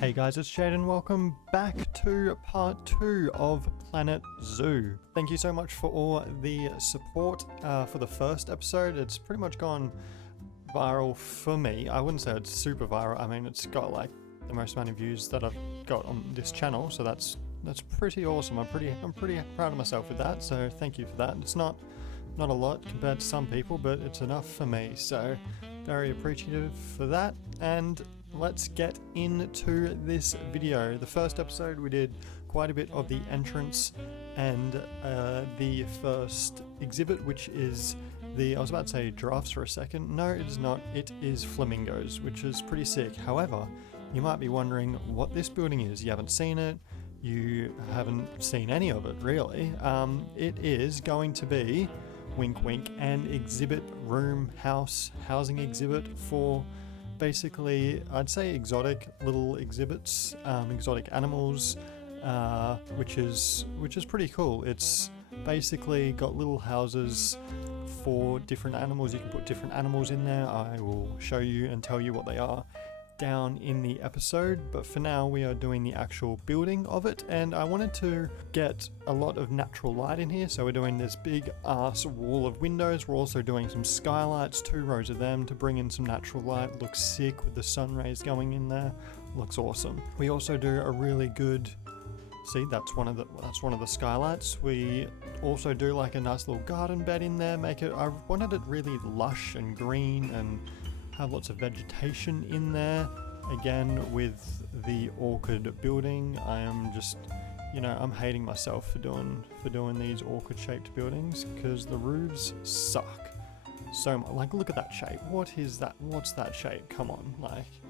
Hey guys, it's Jade and welcome back to part 2 of Planet Zoo. Thank you so much for all the support for the first episode. It's pretty much gone viral for me. I wouldn't say it's super viral. I mean, it's got like the most amount of views that I've got on this channel, so that's pretty awesome. I'm pretty proud of myself with that, so thank you for that. It's not a lot compared to some people, but it's enough for me, so very appreciative for that. And let's get into this video. The first episode we did quite a bit of the entrance and the first exhibit, which is I was about to say giraffes for a second. No, it is not. It is flamingos, which is pretty sick. However, you might be wondering what this building is. You haven't seen it. You haven't seen any of it, really. It is going to be, wink wink, an exhibit room housing exhibit for basically, I'd say exotic little exhibits, exotic animals, which is pretty cool. It's basically got little houses for different animals. You can put different animals in there. I will show you and tell you what they are down in the episode, but for now we are doing the actual building of it, and I wanted to get a lot of natural light in here, so we're doing this big ass wall of windows. We're also doing some skylights, 2 rows of them to bring in some natural light. Looks sick with the sun rays going in there. Looks awesome. We also do a really good, see, that's one of the skylights. We also do like a nice little garden bed in there. I wanted it really lush and green and have lots of vegetation in there. Again, with the orchid building, I am just, I'm hating myself for doing these orchid shaped buildings because the roofs suck so much. Like, look at that shape. What is that? What's that shape? Come on, like,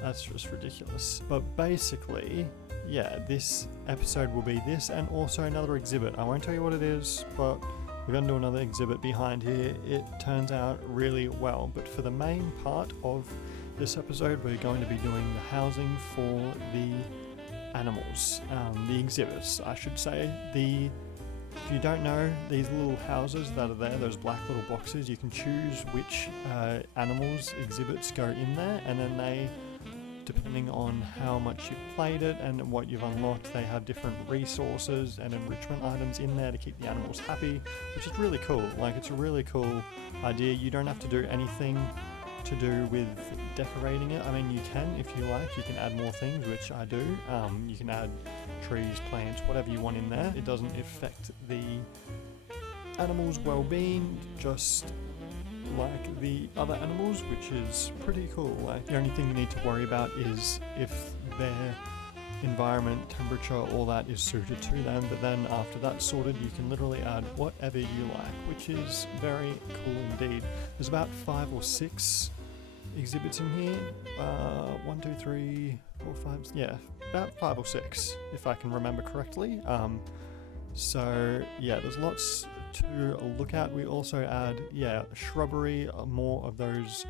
that's just ridiculous. But basically, yeah, this episode will be this and also another exhibit. I won't tell you what it is, but we're going to do another exhibit behind here. It turns out really well, but for the main part of this episode, we're going to be doing the housing for the animals, the exhibits, I should say. If you don't know, these little houses that are there, those black little boxes, you can choose which animals exhibits go in there, and then they, depending on how much you've played it and what you've unlocked, they have different resources and enrichment items in there to keep the animals happy, which is really cool. Like, it's a really cool idea. You don't have to do anything to do with decorating it. I mean, you can if you like. You can add more things, which I do. You can add trees, plants, whatever you want in there. It doesn't affect the animals' well-being, just like the other animals, which is pretty cool. Like, the only thing you need to worry about is if their environment, temperature, all that is suited to them, but then after that's sorted, you can literally add whatever you like, which is very cool indeed. There's about 5 or 6 exhibits in here. 1, 2, 3, 4, 5, yeah, about 5 or 6 if I can remember correctly. So yeah, there's lots to look at. We also add, shrubbery, more of those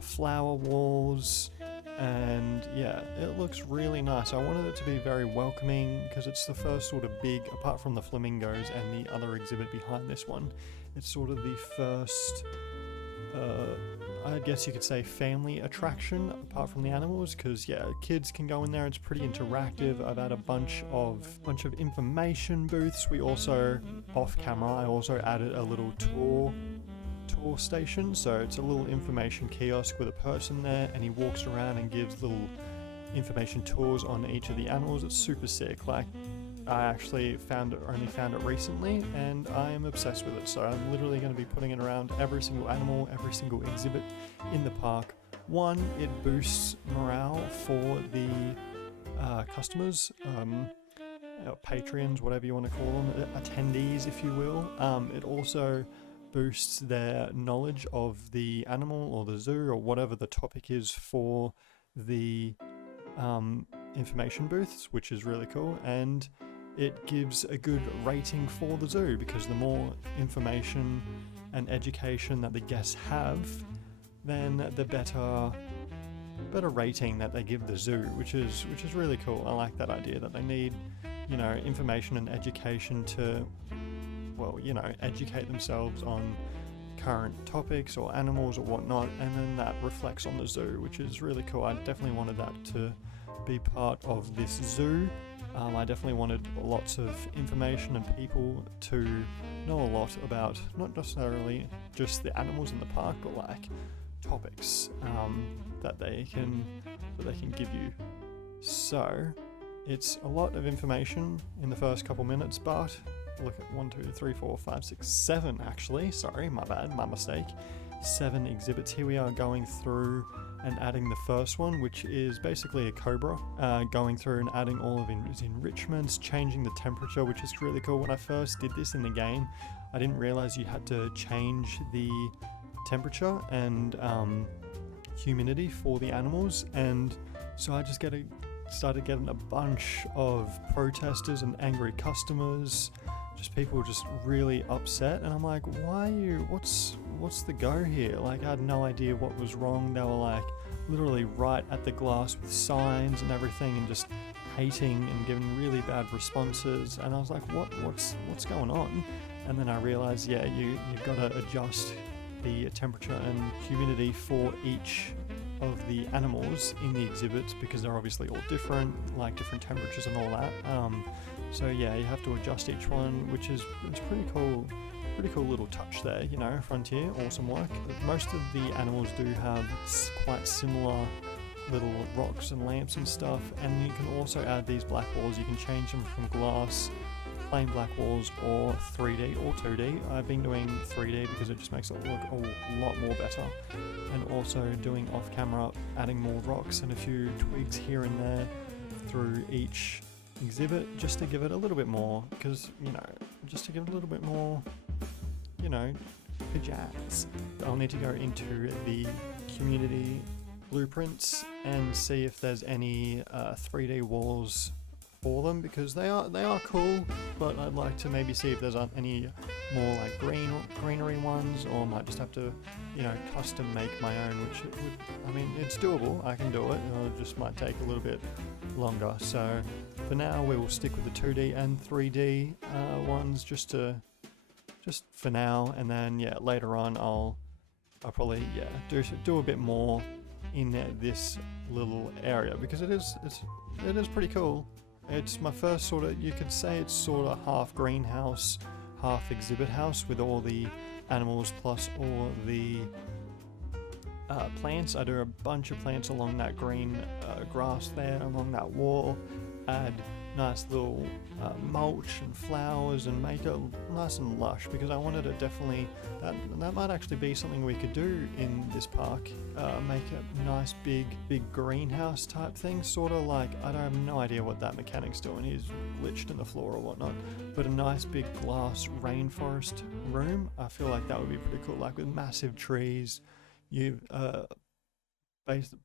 flower walls, and yeah, it looks really nice. I wanted it to be very welcoming because it's the first sort of big, apart from the flamingos and the other exhibit behind this one, it's sort of the first I guess you could say family attraction apart from the animals, because yeah, kids can go in there. It's pretty interactive. I've had a bunch of information booths. We also, off camera, I also added a little tour station, so it's a little information kiosk with a person there, and he walks around and gives little information tours on each of the animals. It's super sick. Like, I actually only found it recently, and I am obsessed with it. So I'm literally going to be putting it around every single animal, every single exhibit in the park. One, it boosts morale for the customers, patrons, whatever you want to call them, attendees, if you will. It also boosts their knowledge of the animal or the zoo or whatever the topic is for the information booths, which is really cool. And it gives a good rating for the zoo, because the more information and education that the guests have, then the better rating that they give the zoo, which is really cool. I like that idea that they need, information and education to, educate themselves on current topics or animals or whatnot, and then that reflects on the zoo, which is really cool. I definitely wanted that to be part of this zoo. I definitely wanted lots of information and people to know a lot about not necessarily just the animals in the park, but like topics that they can give you. So it's a lot of information in the first couple minutes, but look at 1, 2, 3, 4, 5, 6, 7 actually. Sorry, my bad, my mistake. 7 exhibits. Here we are going through and adding the first one, which is basically a cobra, going through and adding all of his enrichments, changing the temperature, which is really cool. When I first did this in the game, I didn't realize you had to change the temperature and humidity for the animals, and so I just started getting a bunch of protesters and angry customers, just people just really upset, and I'm like, why are you, what's the go here? Like, I had no idea what was wrong. They were like literally right at the glass with signs and everything, and just hating and giving really bad responses, and I was like, what's going on? And then I realized, yeah, you've got to adjust the temperature and humidity for each of the animals in the exhibits, because they're obviously all different, like different temperatures and all that. So yeah, you have to adjust each one, which is, it's pretty cool little touch there, you know. Frontier, awesome work. Most of the animals do have quite similar little rocks and lamps and stuff, and you can also add these black walls. You can change them from glass, plain black walls, or 3D or 2D. I've been doing 3D because it just makes it look a lot more better, and also doing off camera, adding more rocks and a few twigs here and there through each exhibit, just to give it a little bit more, because, you know, just to give it a little bit more, you know, pizzazz. I'll need to go into the community blueprints and see if there's any 3D walls for them, because they are cool, but I'd like to maybe see if there's any more like greenery ones, or I might just have to, you know, custom make my own, which would, I mean, it's doable, I can do it, it just might take a little bit longer. So for now we will stick with the 2D and 3D ones, just for now, and then yeah, later on I'll probably do a bit more in this little area, because it is pretty cool. It's my first sort of, you could say it's sort of half greenhouse, half exhibit house, with all the animals plus all the plants. I do a bunch of plants along that green grass there, along that wall, add nice little mulch and flowers, and make it nice and lush, because I wanted it definitely, that might actually be something we could do in this park, make a nice big greenhouse type thing, sort of like, I don't have no idea what that mechanic's doing, he's glitched in the floor or whatnot, but a nice big glass rainforest room. I feel like that would be pretty cool, like with massive trees, you've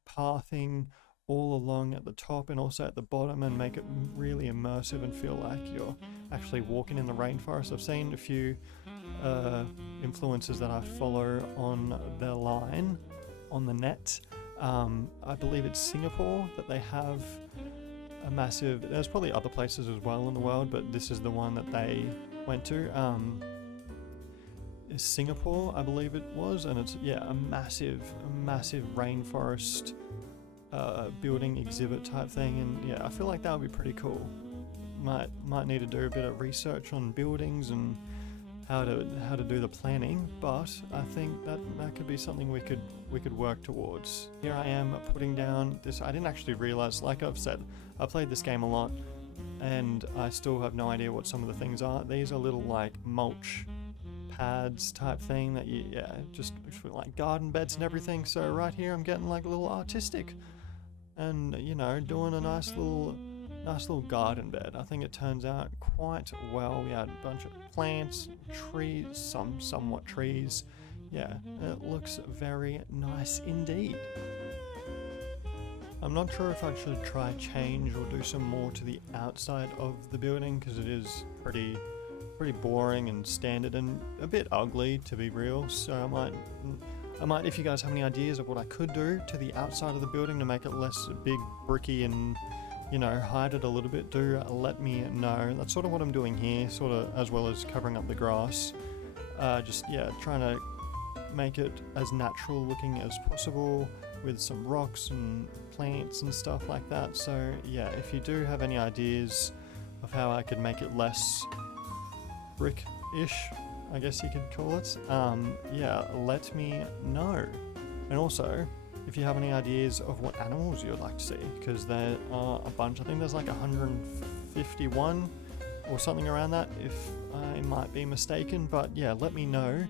pathing all along at the top and also at the bottom, and make it really immersive and feel like you're actually walking in the rainforest. I've seen a few influencers that I follow on their line on the net. I believe it's Singapore that they have a massive, there's probably other places as well in the world, but this is the one that they went to. Singapore, I believe it was, and it's, yeah, a massive rainforest building exhibit type thing, and yeah, I feel like that would be pretty cool. Might need to do a bit of research on buildings and how to do the planning, but I think that could be something we could work towards. Here I am putting down this. I didn't actually realize, like I've said, I played this game a lot and I still have no idea what some of the things are. These are little like mulch pads type thing that you, yeah, just like garden beds and everything. So right here I'm getting like a little artistic and, you know, doing a nice little garden bed. I think it turns out quite well. We had a bunch of plants, trees, somewhat trees. Yeah, it looks very nice indeed. I'm not sure if I should try change or do some more to the outside of the building, because it is pretty boring and standard and a bit ugly, to be real. So I might, if you guys have any ideas of what I could do to the outside of the building to make it less big, bricky, and, you know, hide it a little bit, do let me know. That's sort of what I'm doing here, sort of, as well as covering up the grass. Just, yeah, trying to make it as natural looking as possible. with some rocks and plants and stuff like that. So yeah, if you do have any ideas of how I could make it less brick-ish, I guess you could call it, yeah, let me know. And also, if you have any ideas of what animals you'd like to see, because there are a bunch. I think there's like 151 or something around that, if I might be mistaken, but yeah, let me know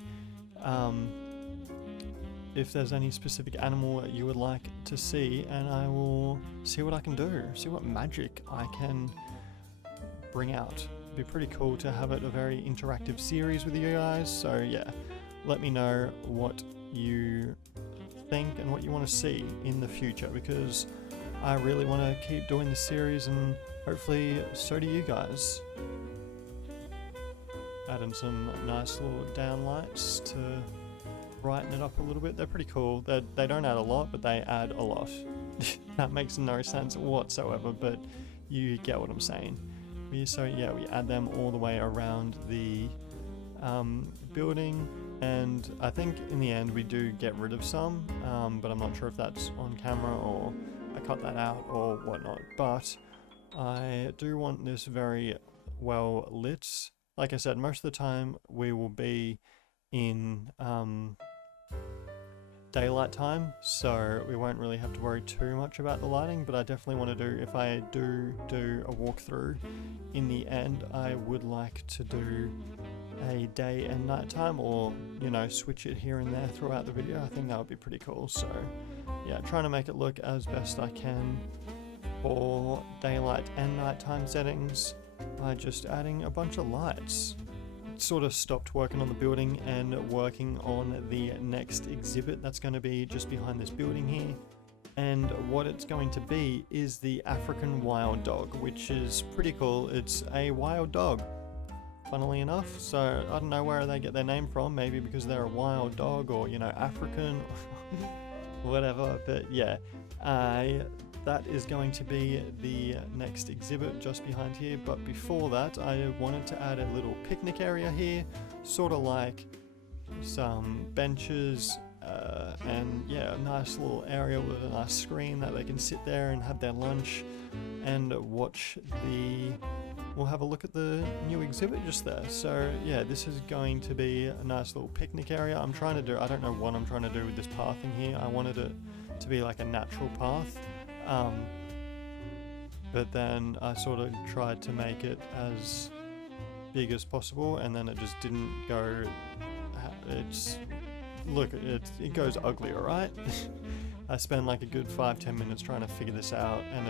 if there's any specific animal that you would like to see, and I will see what I can do, see what magic I can bring out. It'd be pretty cool to have it a very interactive series with you guys, so yeah, let me know what you think and what you want to see in the future, because I really want to keep doing this series, and hopefully so do you guys. Add in some nice little downlights to brighten it up a little bit. They're pretty cool. They don't add a lot, but they add a lot. That makes no sense whatsoever, but you get what I'm saying. So yeah, we add them all the way around the building, and I think in the end we do get rid of some, but I'm not sure if that's on camera or I cut that out or whatnot. But I do want this very well lit. Like I said, most of the time we will be in daylight time, so we won't really have to worry too much about the lighting, but I definitely want to do, if I do a walkthrough in the end, I would like to do a day and night time, or you know, switch it here and there throughout the video. I think that would be pretty cool. So yeah, trying to make it look as best I can for daylight and nighttime settings by just adding a bunch of lights. Sort of stopped working on the building and working on the next exhibit that's going to be just behind this building here, and what it's going to be is the African wild dog, which is pretty cool. It's a wild dog, funnily enough, so I don't know where they get their name from, maybe because they're a wild dog, or you know, African whatever, but yeah, that is going to be the next exhibit just behind here. But before that, I wanted to add a little picnic area here, sort of like some benches, and yeah, a nice little area with a nice screen that they can sit there and have their lunch and watch we'll have a look at the new exhibit just there. So yeah, this is going to be a nice little picnic area. I don't know what I'm trying to do with this pathing here. I wanted it to be like a natural path. But then I sort of tried to make it as big as possible, and then it just didn't go. It goes ugly, alright? I spent like a good 5-10 minutes trying to figure this out, and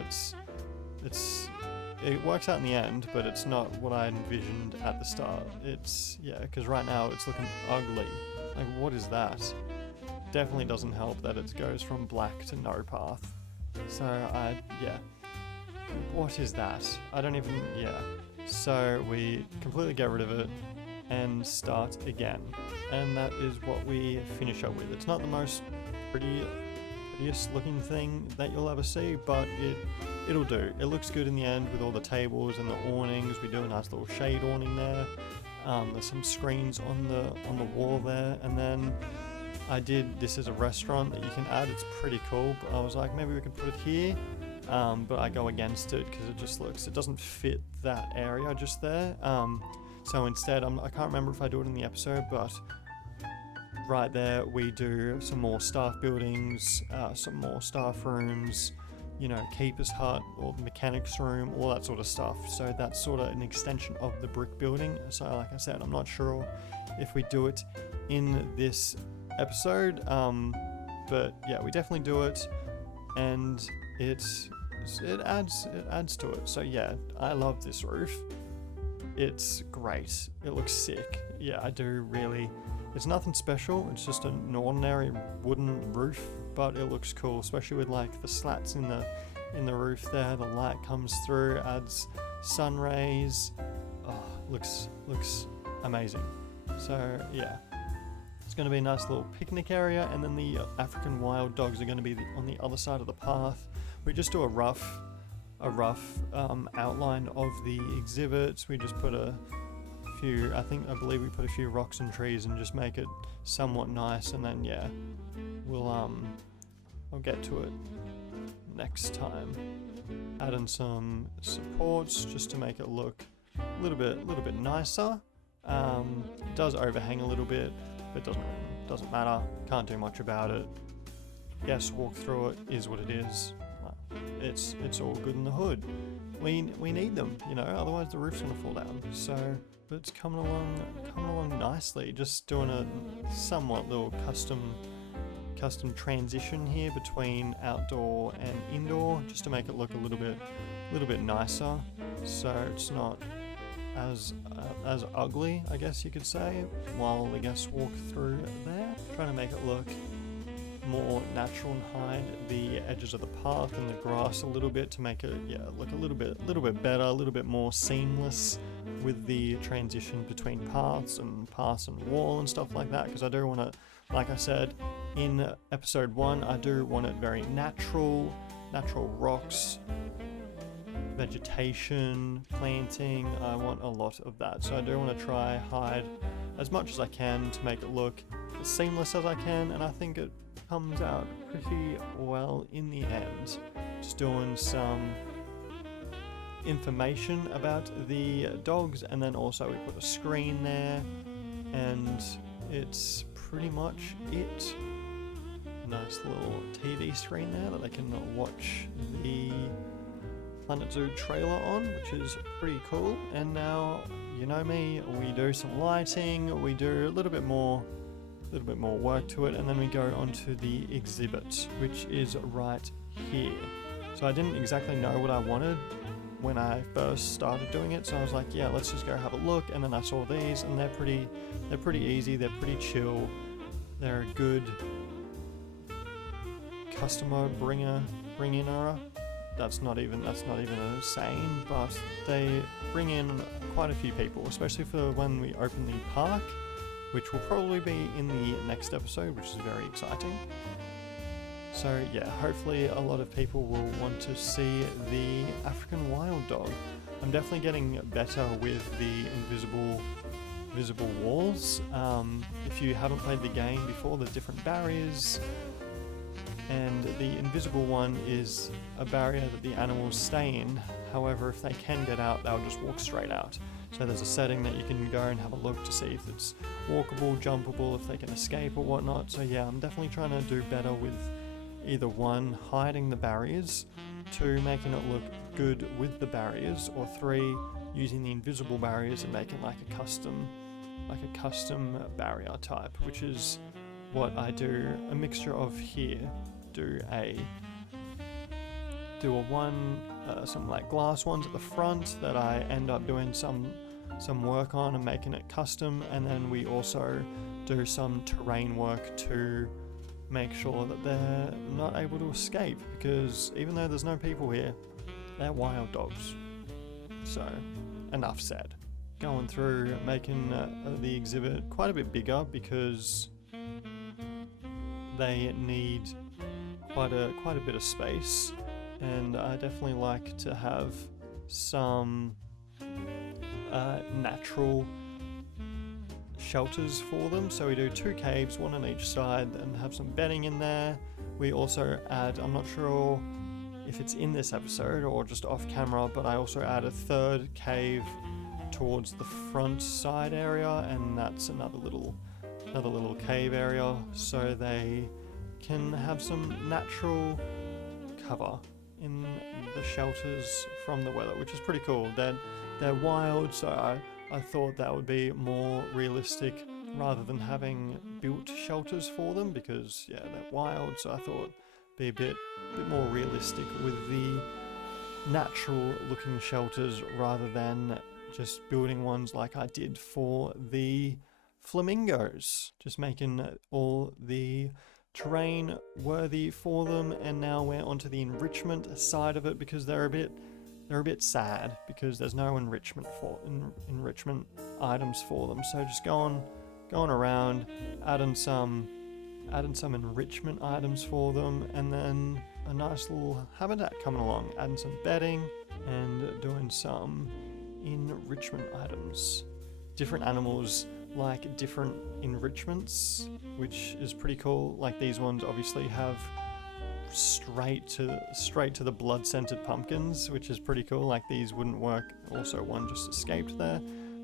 it works out in the end, but it's not what I envisioned at the start. Because right now it's looking ugly. Like, what is that? Definitely doesn't help that it goes from black to no path. So what is that? So we completely get rid of it and start again, and that is what we finish up with. It's not the most prettiest looking thing that you'll ever see, but it'll do. It looks good in the end with all the tables and the awnings. We do a nice little shade awning there. There's some screens on the wall there, and then this is a restaurant that you can add. It's pretty cool, but I was like, maybe we could put it here, but I go against it because it doesn't fit that area just there. So instead, I can't remember if I do it in the episode, but right there we do some more staff buildings, some more staff rooms, you know, keeper's hut or the mechanics room, all that sort of stuff. So that's sort of an extension of the brick building. So like I said, I'm not sure if we do it in this episode, but yeah, we definitely do it, and it adds to it. So yeah, I love this roof. It's great. It looks sick. Yeah, I do really. It's nothing special. It's just an ordinary wooden roof, but it looks cool, especially with like the slats in the roof there. The light comes through, adds sun rays. Oh, looks amazing. So yeah. It's going to be a nice little picnic area, and then the African wild dogs are going to be on the other side of the path. We just do a rough outline of the exhibits. We just put I believe we put a few rocks and trees and just make it somewhat nice, and then yeah, we'll I'll get to it next time. Add in some supports just to make it look a little bit nicer. It does overhang a little bit, but doesn't matter. Can't do much about it. Yes, walk through it is what it is. It's all good in the hood. We need them, you know, otherwise the roof's gonna fall down. So, but it's coming along nicely. Just doing a somewhat little custom transition here between outdoor and indoor, just to make it look a little bit nicer. So it's not as ugly, I guess you could say, while the guests walk through there. Trying to make it look more natural and hide the edges of the path and the grass a little bit to make it look a little bit better, a little bit more seamless with the transition between paths and wall and stuff like that, because I do want to, like I said in episode 1, I do want it very natural rocks, vegetation, planting. I want a lot of that, so I do want to try hide as much as I can to make it look as seamless as I can, and I think it comes out pretty well in the end. Just doing some information about the dogs, and then also we put a screen there, and it's pretty much it. Nice little TV screen there that they can watch the Planet Zoo trailer on, which is pretty cool. And now, you know me, we do some lighting, we do a little bit more work to it, and then we go onto the exhibit, which is right here. So I didn't exactly know what I wanted when I first started doing it, so I was like, yeah, let's just go have a look. And then I saw these, and they're pretty easy, they're pretty chill, they're a good customer bring-in-er. That's not even a saying, but they bring in quite a few people, especially for when we open the park, which will probably be in the next episode, which is very exciting. So yeah, hopefully a lot of people will want to see the African wild dog. I'm definitely getting better with the invisible walls. If you haven't played the game before, there's different barriers, and the invisible one is a barrier that the animals stay in. However, if they can get out, they'll just walk straight out. So there's a setting that you can go and have a look to see if it's walkable, jumpable, if they can escape or whatnot. So yeah, I'm definitely trying to do better with either 1, hiding the barriers, 2, making it look good with the barriers, or 3, using the invisible barriers and making like a custom barrier type, which is what I do a mixture of here. Do some like glass ones at the front that I end up doing some work on and making it custom, and then we also do some terrain work to make sure that they're not able to escape, because even though there's no people here, they're wild dogs. So enough said. Going through making the exhibit quite a bit bigger, because they need quite a bit of space, and I definitely like to have some natural shelters for them. So we do 2 caves, 1 on each side, and have some bedding in there. We also add, I'm not sure if it's in this episode or just off camera, but I also add a 3rd cave towards the front side area, and that's another little cave area, so they can have some natural cover in the shelters from the weather, which is pretty cool. They're wild, so I thought that would be more realistic rather than having built shelters for them, because yeah, they're wild, so I thought be a bit more realistic with the natural looking shelters rather than just building ones like I did for the flamingos, just making all the terrain worthy for them. And now we're onto the enrichment side of it, because they're a bit sad because there's no enrichment items for them. So just going around, adding some enrichment items for them, and then a nice little habitat coming along, adding some bedding and doing some enrichment items. Different animals like different enrichments, which is pretty cool. Like these ones obviously have straight to the blood-scented pumpkins, which is pretty cool. Like, these wouldn't work. Also, one just escaped there.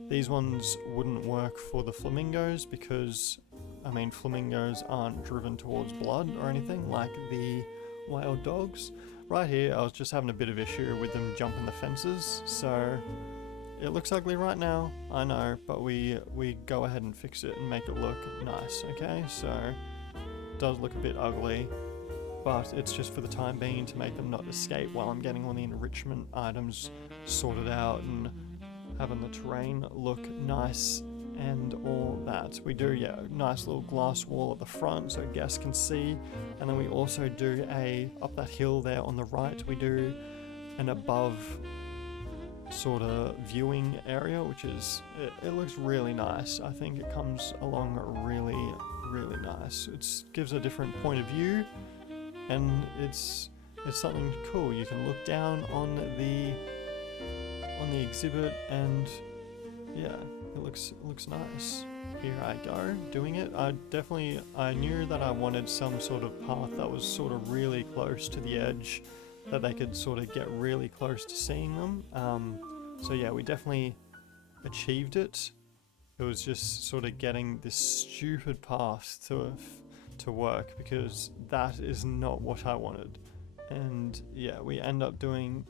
These ones wouldn't work for the flamingos because, I mean, flamingos aren't driven towards blood or anything like the wild dogs. Right here, I was just having a bit of issue with them jumping the fences, so it looks ugly right now, I know, but we go ahead and fix it and make it look nice, okay? So, it does look a bit ugly, but it's just for the time being to make them not escape while I'm getting all the enrichment items sorted out and having the terrain look nice and all that. We do, yeah, a nice little glass wall at the front so guests can see, and then we also do up that hill there on the right, we do an above sort of viewing area, which is, it looks really nice. I think it comes along really nice. It gives a different point of view, and it's something cool. You can look down on the exhibit, and yeah, it looks nice. Here I go, doing it. I knew that I wanted some sort of path that was sort of really close to the edge, that they could sort of get really close to seeing them. So yeah, we definitely achieved it. It was just sort of getting this stupid path to work, because that is not what I wanted. And yeah, we end up doing,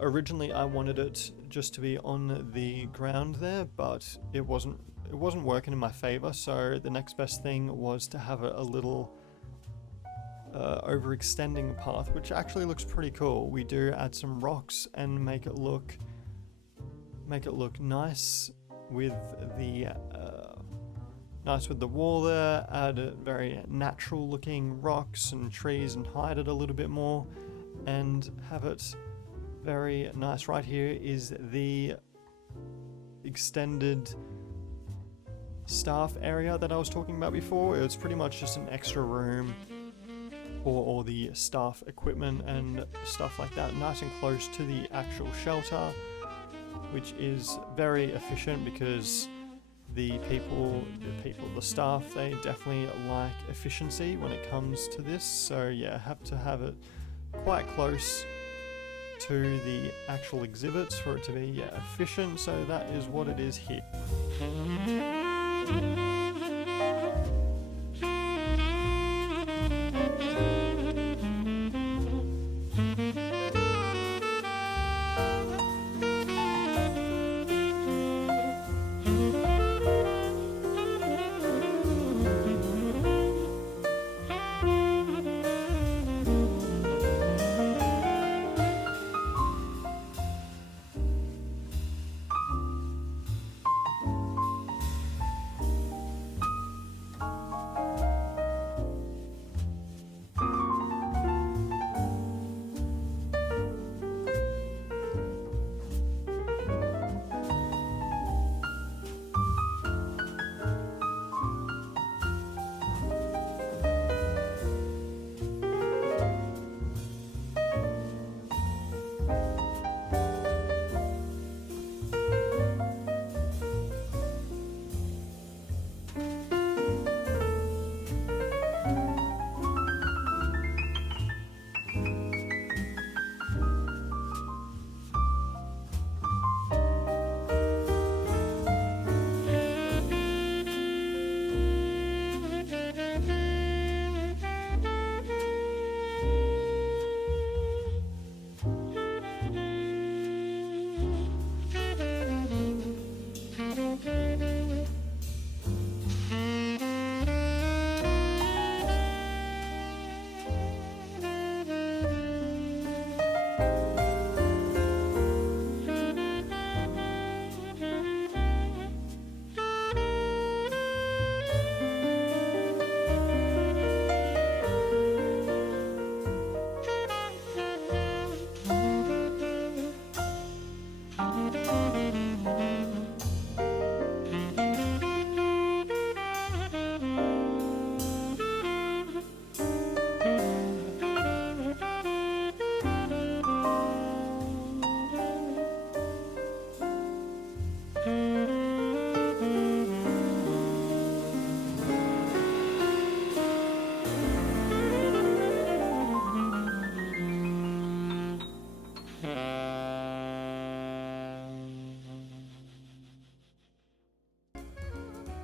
originally I wanted it just to be on the ground there, but it wasn't working in my favor, so the next best thing was to have a little overextending path, which actually looks pretty cool. We do add some rocks and make it look nice with the wall there. Add very natural looking rocks and trees and hide it a little bit more and have it very nice. Right here is the extended staff area that I was talking about before. It was pretty much just an extra room for all the staff equipment and stuff like that, nice and close to the actual shelter, which is very efficient because the staff, they definitely like efficiency when it comes to this. So yeah, have to have it quite close to the actual exhibits for it to be efficient. So that is what it is here.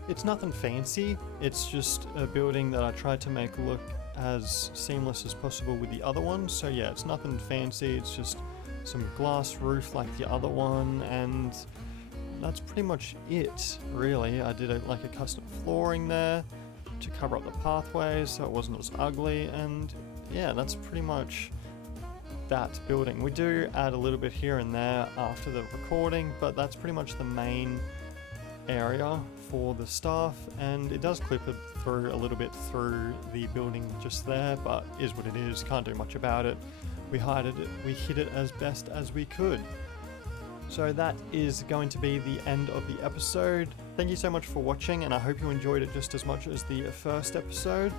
It's nothing fancy, it's just a building that I tried to make look as seamless as possible with the other one. So yeah, it's nothing fancy, it's just some glass roof like the other one, and that's pretty much it, really. I did like a custom flooring there to cover up the pathways so it wasn't as ugly, and yeah, that's pretty much that building. We do add a little bit here and there after the recording, but that's pretty much the main area for the staff, and it does clip it through a little bit through the building just there, but is what it is, can't do much about it. We hid it as best as we could. So that is going to be the end of the episode. Thank you so much for watching, and I hope you enjoyed it just as much as the first episode.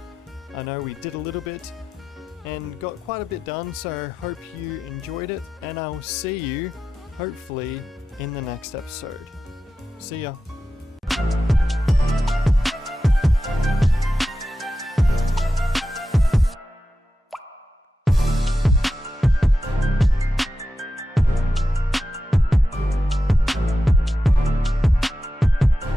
I know we did a little bit and got quite a bit done, so hope you enjoyed it, and I'll see you hopefully in the next episode. See ya.